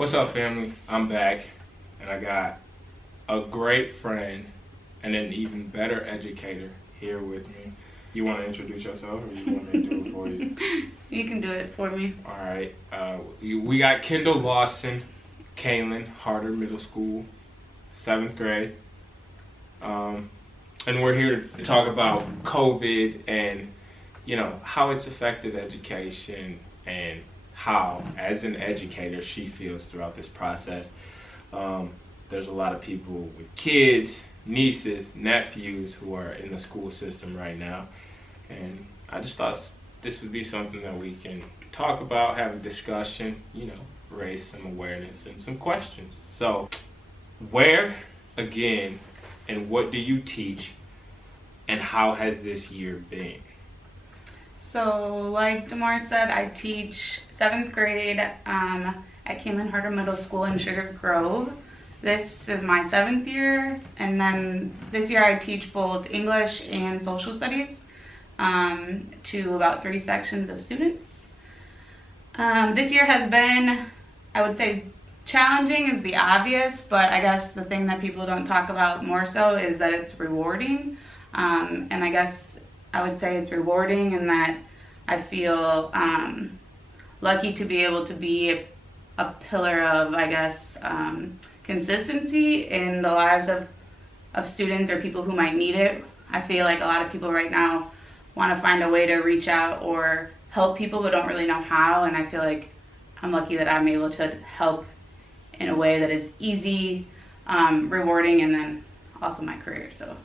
What's up, family? I'm back, and I got a great friend and an even better educator here with me. You want to introduce yourself, or you want me to do it for you? You can do it for me. All right. We got Kendall Lawson, Kaylin, Harder Middle School, 7th grade. And we're here to talk about COVID and, how it's affected education and how, as an educator, she feels throughout this process. There's a lot of people with kids, nieces, nephews who are in the school system right now. And I just thought this would be something that we can talk about, have a discussion, raise some awareness and some questions. So, where, again, and what do you teach, and how has this year been? So, like Demar said, I teach 7th grade at Kaylin Harder Middle School in Sugar Grove. This is my 7th year, and then this year I teach both English and social studies to about 30 sections of students. This year has been, I would say, challenging is the obvious, but I guess the thing that people don't talk about more so is that it's rewarding. And I guess I would say it's rewarding in that I feel lucky to be able to be a pillar of, consistency in the lives of students or people who might need it. I feel like a lot of people right now want to find a way to reach out or help people but don't really know how, and I feel like I'm lucky that I'm able to help in a way that is easy, rewarding, and then also my career. So.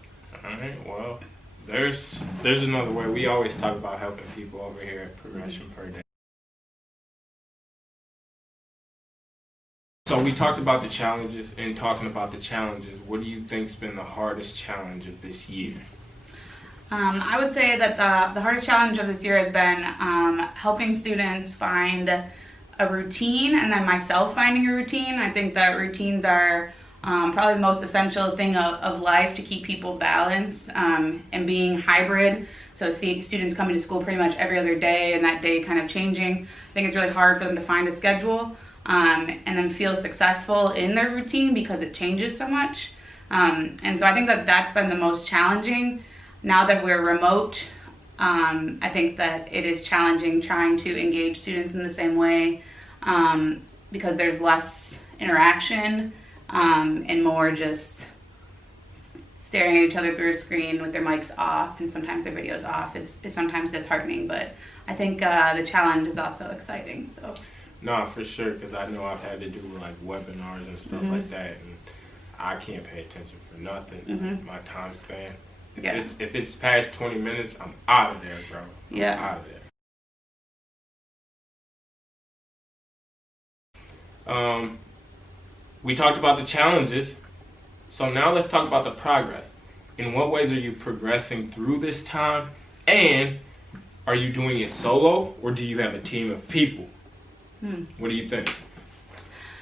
All right. Well, there's another way. We always talk about helping people over here at Progression Per Day. So we talked about the challenges, and talking about the challenges, what do you think's been the hardest challenge of this year? I would say that the hardest challenge of this year has been helping students find a routine, and then myself finding a routine. I think that routines are probably the most essential thing of life to keep people balanced, and being hybrid. So seeing students coming to school pretty much every other day and that day kind of changing. I think it's really hard for them to find a schedule and then feel successful in their routine because it changes so much. And so I think that that's been the most challenging. Now that we're remote, I think that it is challenging trying to engage students in the same way because there's less interaction and more just staring at each other through a screen with their mics off and sometimes their videos off is sometimes disheartening, but I think the challenge is also exciting. So. No, for sure, because I know I've had to do like webinars and stuff like that, and I can't pay attention for nothing. My time span. If it's past 20 minutes, I'm out of there, bro. I'm out of there. We talked about the challenges, so now let's talk about the progress. In what ways are you progressing through this time, and are you doing it solo, or do you have a team of people? What do you think?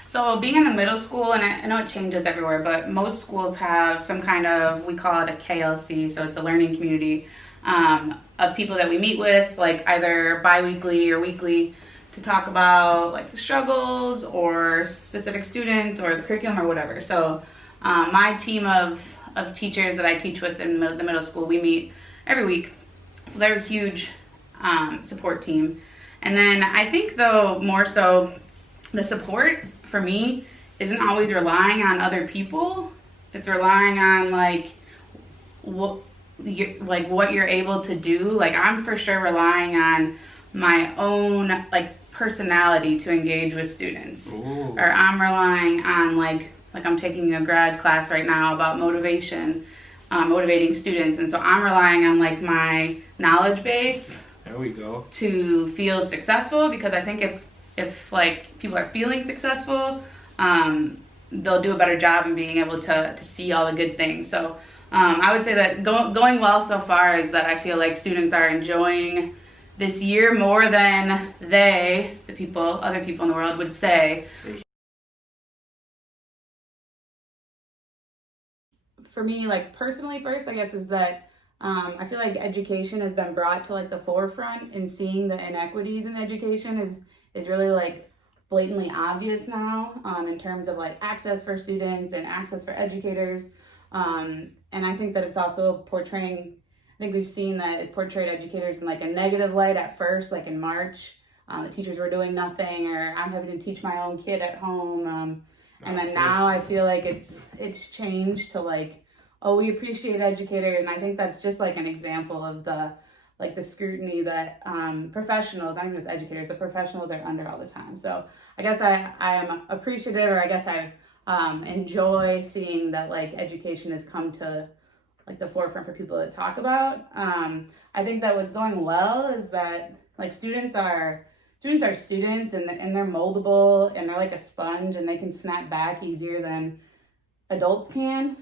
So being in the middle school, and I know it changes everywhere, but most schools have some kind of, we call it a KLC, so it's a learning community of people that we meet with, like either bi-weekly or weekly, to talk about like the struggles or specific students or the curriculum or whatever. So my team of teachers that I teach with in the middle school, we meet every week. So they're a huge support team. And then I think though more so the support for me isn't always relying on other people. It's relying on what you're able to do. Like I'm for sure relying on my own personality to engage with students. Ooh. Or I'm relying on like I'm taking a grad class right now about motivation, motivating students, and so I'm relying on my knowledge base. There we go. To feel successful, because I think if people are feeling successful, they'll do a better job in being able to see all the good things. So I would say that going well so far is that I feel like students are enjoying this year more than other people in the world would say. For me, personally first, I guess, is that I feel like education has been brought to the forefront, and seeing the inequities in education is really blatantly obvious now, in terms of like access for students and access for educators. And I think that it's also portraying, I think we've seen that it's portrayed educators in like a negative light at first, like in March. The teachers were doing nothing, or I'm having to teach my own kid at home. And then now I feel like it's changed to like, oh, we appreciate educators. And I think that's just like an example of the scrutiny that professionals, not even just educators, the professionals are under all the time. So I guess I am appreciative, or I guess I enjoy seeing that like education has come to like the forefront for people to talk about. I think that what's going well is that like students are students, and they're moldable, and they're like a sponge, and they can snap back easier than adults can.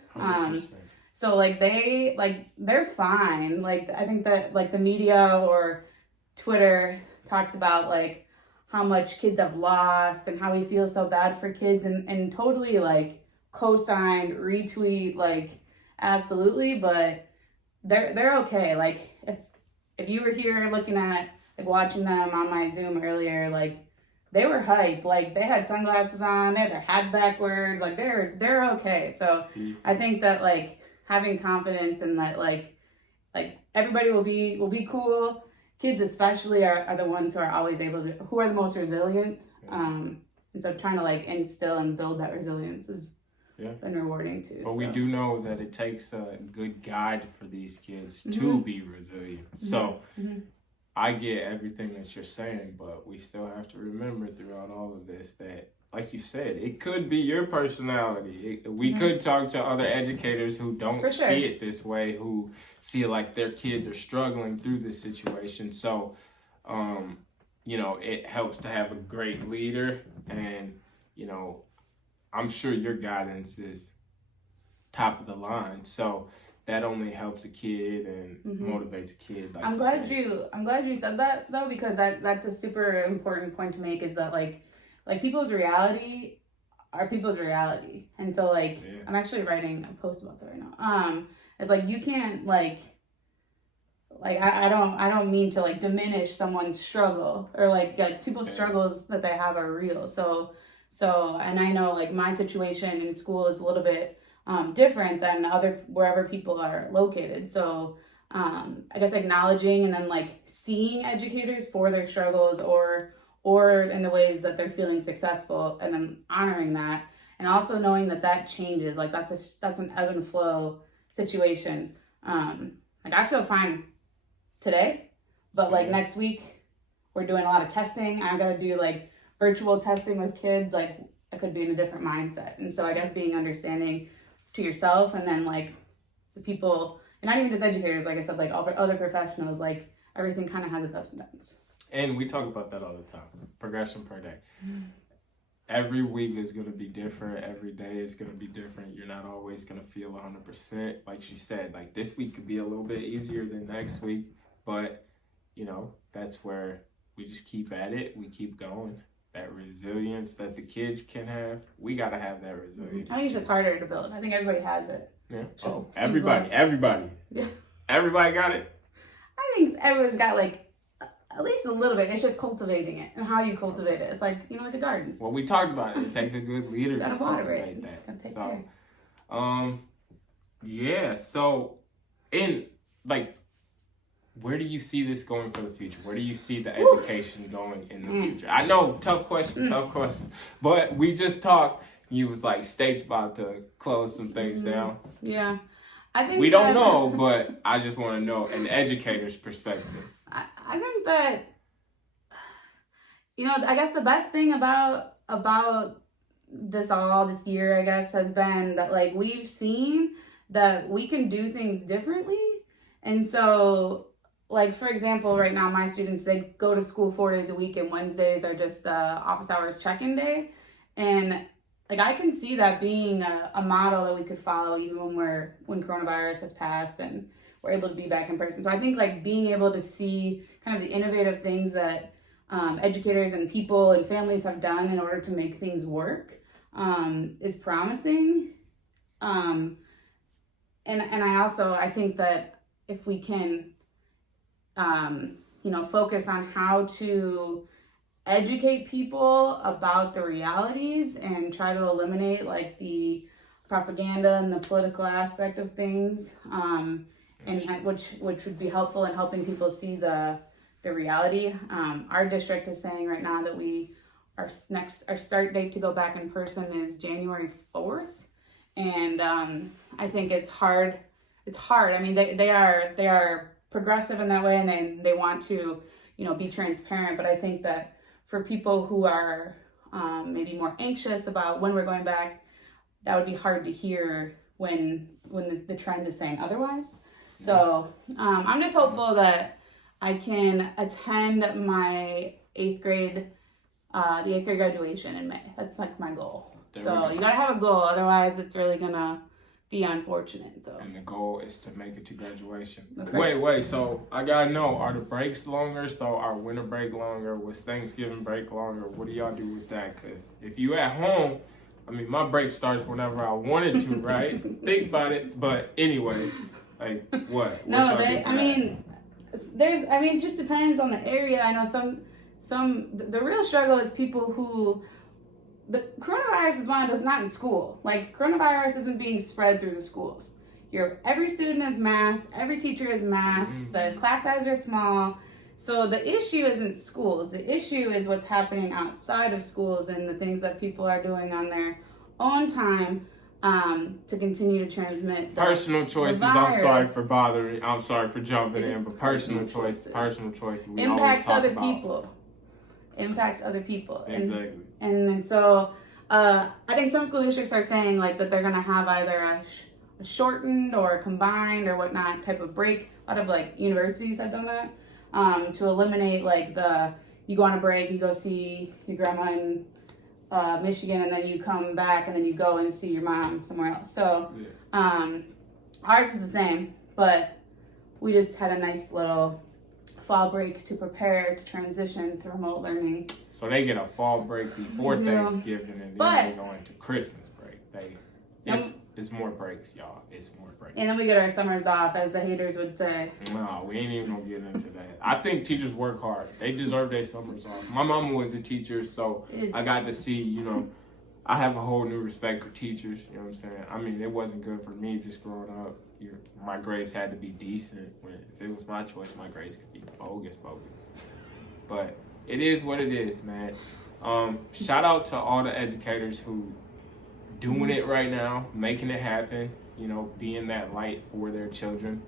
So like they're fine. Like I think that like the media or Twitter talks about like how much kids have lost and how we feel so bad for kids, and totally like co-signed, retweet, like absolutely, but they're okay. Like if you were here looking at like watching them on my Zoom earlier, like they were hype. Like they had sunglasses on, they had their hats backwards, like they're okay. So I think that like having confidence in that like everybody will be cool. Kids especially are the ones who are always who are the most resilient. And so trying to like instill and build that resilience has been rewarding too. But we do know that it takes a good guide for these kids to be resilient. So I get everything that you're saying, but we still have to remember throughout all of this that, like you said, it could be your personality. We could talk to other educators who don't see it this way, who feel like their kids are struggling through this situation. So, it helps to have a great leader, and, I'm sure your guidance is top of the line. So that only helps a kid and motivates a kid. Like I'm glad you said that though, because that's a super important point to make, is that like people's reality are people's reality. And so like I'm actually writing a post about that right now. It's like you can't like I don't mean to like diminish someone's struggle, or like people's struggles that they have are real. So and I know like my situation in school is a little bit different than wherever people are located. So I guess acknowledging and then like seeing educators for their struggles or in the ways that they're feeling successful, and then honoring that, and also knowing that changes. Like that's an ebb and flow situation. Like I feel fine today, but like next week we're doing a lot of testing. I'm gonna do like virtual testing with kids. Like I could be in a different mindset, and so I guess being understanding to yourself, and then like the people, and not even just educators, like I said, like all other professionals, like everything kind of has its ups and downs. And we talk about that all the time. Progression per day. Every week is going to be different. Every day is going to be different. You're not always going to feel 100%. Like she said, like this week could be a little bit easier than next week. But, that's where we just keep at it. We keep going. That resilience that the kids can have, we got to have that resilience. I think it's just harder to build. I think everybody has it. Yeah. Everybody. Yeah. Everybody got it. I think everyone's got like at least a little bit. It's just cultivating it, and how you cultivate it. It's like like a garden. Well, we talked about it. It takes a good leader to cultivate that. Gotta take care. So in like, where do you see this going for the future? Where do you see the education going in the future? I know, tough question. But we just talked. You was like, state's about to close some things down. Yeah. I think we don't know, but I just want to know an educator's perspective. I think that, I guess the best thing about this year, I guess, has been that like we've seen that we can do things differently. And so, like, for example, right now my students, they go to school 4 days a week, and Wednesdays are just office hours check-in day. And like I can see that being a model that we could follow even when coronavirus has passed and we're able to be back in person. So I think like being able to see kind of the innovative things that educators and people and families have done in order to make things work is promising. And I think that if we can, focus on how to educate people about the realities and try to eliminate like the propaganda and the political aspect of things, and which would be helpful in helping people see the reality. Our district is saying right now that our start date to go back in person is January 4th, and I think it's hard. It's hard. I mean, they are progressive in that way, and they want to, be transparent. But I think that for people who are maybe more anxious about when we're going back, that would be hard to hear when the trend is saying otherwise. So I'm just hopeful that I can attend my the 8th grade graduation in May. That's like my goal. So you gotta have a goal, otherwise it's really gonna be unfortunate. So. And the goal is to make it to graduation. That's right. Wait. So I gotta know: are the breaks longer? So our winter break longer? Was Thanksgiving break longer? What do y'all do with that? Because if you at home, I mean, my break starts whenever I wanted to, right? Think about it. But anyway, like what? No, it just depends on the area. I know the real struggle is people who. The coronavirus is one that's not in school. Like, coronavirus isn't being spread through the schools. Every student is masked, every teacher is masked, the class sizes are small. So the issue isn't schools. The issue is what's happening outside of schools and the things that people are doing on their own time to continue to transmit personal choices. I'm sorry for bothering. I'm sorry for jumping in, but personal choices. We impacts always other talk people. Impacts other people. Exactly. And so I think some school districts are saying like that they're gonna have either a shortened or combined or whatnot type of break. A lot of like universities have done that to eliminate like you go on a break, you go see your grandma in Michigan, and then you come back and then you go and see your mom somewhere else. So ours is the same, but we just had a nice little fall break to prepare to transition to remote learning. So they get a fall break before Thanksgiving, and then they go into Christmas break. It's more breaks, y'all. It's more breaks. And then we get our summers off, as the haters would say. No, we ain't even gonna get into that. I think teachers work hard. They deserve their summers off. My mama was a teacher, so I got to see, I have a whole new respect for teachers. You know what I'm saying? I mean, it wasn't good for me just growing up. My grades had to be decent. If it was my choice, my grades could be bogus. But it is what it is, man. Shout out to all the educators who doing it right now, making it happen, being that light for their children.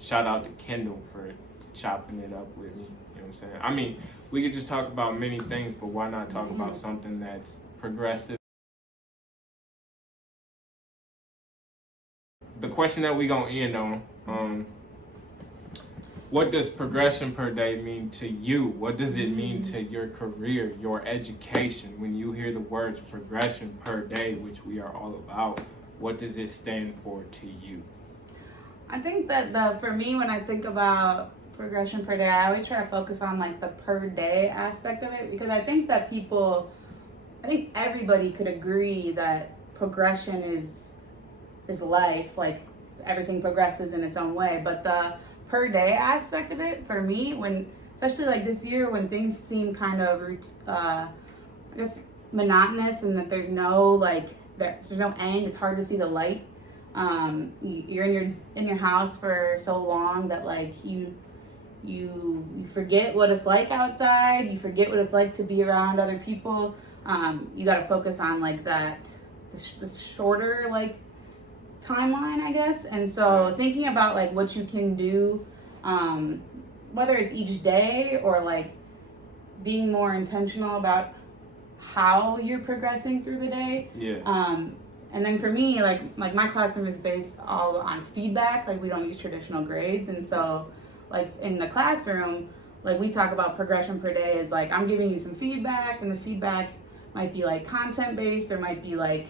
Shout out to Kendall for chopping it up with me. You know what I'm saying? I mean, we could just talk about many things, but why not talk about something that's progressive? The question that we gonna end on, what does progression per day mean to you? What does it mean to your career, your education? When you hear the words progression per day, which we are all about, what does it stand for to you? I think that for me, when I think about progression per day, I always try to focus on like the per day aspect of it, because I think that everybody could agree that progression is life. Like, everything progresses in its own way, but the per day aspect of it for me, especially like this year when things seem kind of monotonous, and that there's no end, it's hard to see the light. You're in your house for so long that like you forget what it's like outside, you forget what it's like to be around other people. You got to focus on like the shorter like timeline, I guess. And so thinking about like what you can do, whether it's each day or like being more intentional about how you're progressing through the day. And then for me, like my classroom is based all on feedback. Like, we don't use traditional grades, and so like in the classroom, like we talk about progression per day is like I'm giving you some feedback, and the feedback might be like content based, or might be like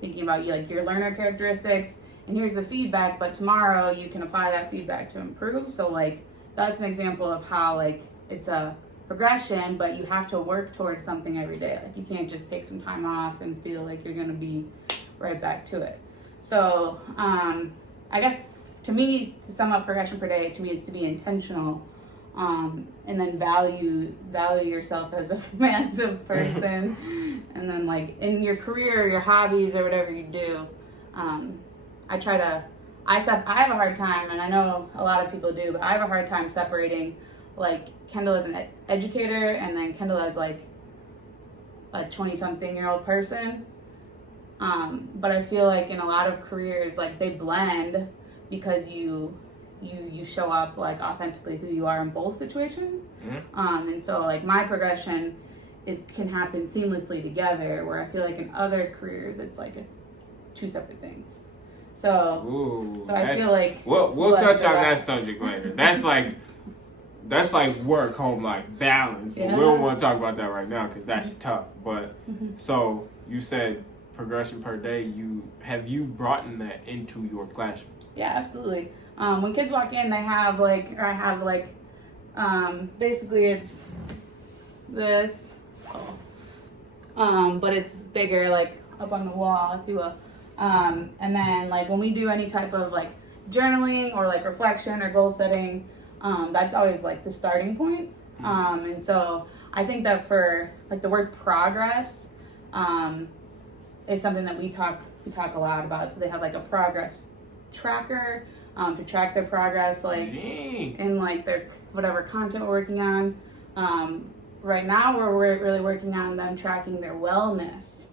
thinking about your learner characteristics, and here's the feedback, but tomorrow you can apply that feedback to improve. So like that's an example of how like it's a progression, but you have to work towards something every day. Like, you can't just take some time off and feel like you're going to be right back to it. So I guess to me, to sum up progression per day, to me is to be intentional and then value yourself as a massive person, and then like in your career, your hobbies, or whatever you do. I have a hard time, and I know a lot of people do, but I have a hard time separating like Kendall as an educator and then Kendall as like a 20-something-year-old person. But I feel like in a lot of careers, like they blend because you show up like authentically who you are in both situations. Mm-hmm. And so like my progression can happen seamlessly together, where I feel like in other careers it's like two separate things. So I feel like we'll touch on that subject later. That's like work home life balance, but we don't want to talk about that right now because that's tough. But so you said progression per day. Have you brought in that into your classroom? Yeah, absolutely. When kids walk in, I have basically it's this, but it's bigger, like up on the wall, if you will. And then like when we do any type of like journaling or like reflection or goal setting, that's always like the starting point. And so I think that for like the word progress, is something that we talk a lot about. So they have like a progress tracker, to track their progress, like in like their whatever content we're working on. Right now we're really working on them tracking their wellness.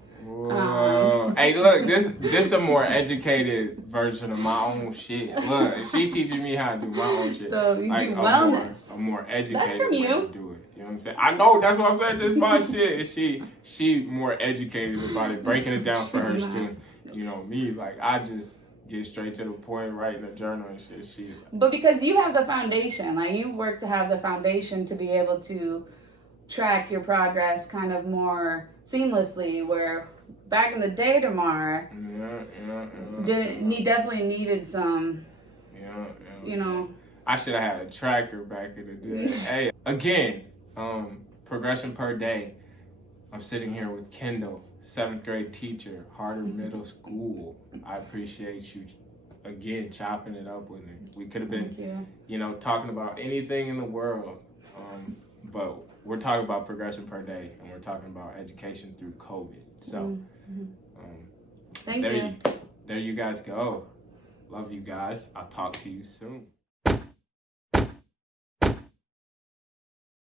Hey, look, this a more educated version of my own shit. Look, she teaching me how to do my own shit. So you like do wellness. A more educated That's from way you. to do it. You know what I'm saying? I know, that's what I'm saying. This is my shit. And she more educated about it, breaking it down for her students. You know, me, like, I just get straight to the point, writing a journal and shit. But because you have the foundation, like you've worked to have the foundation to be able to track your progress kind of more seamlessly, where back in the day, Damar, definitely needed some, you know. I should have had a tracker back in the day. Hey, again, progression per day. I'm sitting here with Kendall, 7th grade teacher, Harder Middle School. I appreciate you, again, chopping it up with me. We could have been, talking about anything in the world, but we're talking about progression per day, and we're talking about education through COVID. So, Thank you. There you guys go. Love you guys. I'll talk to you soon.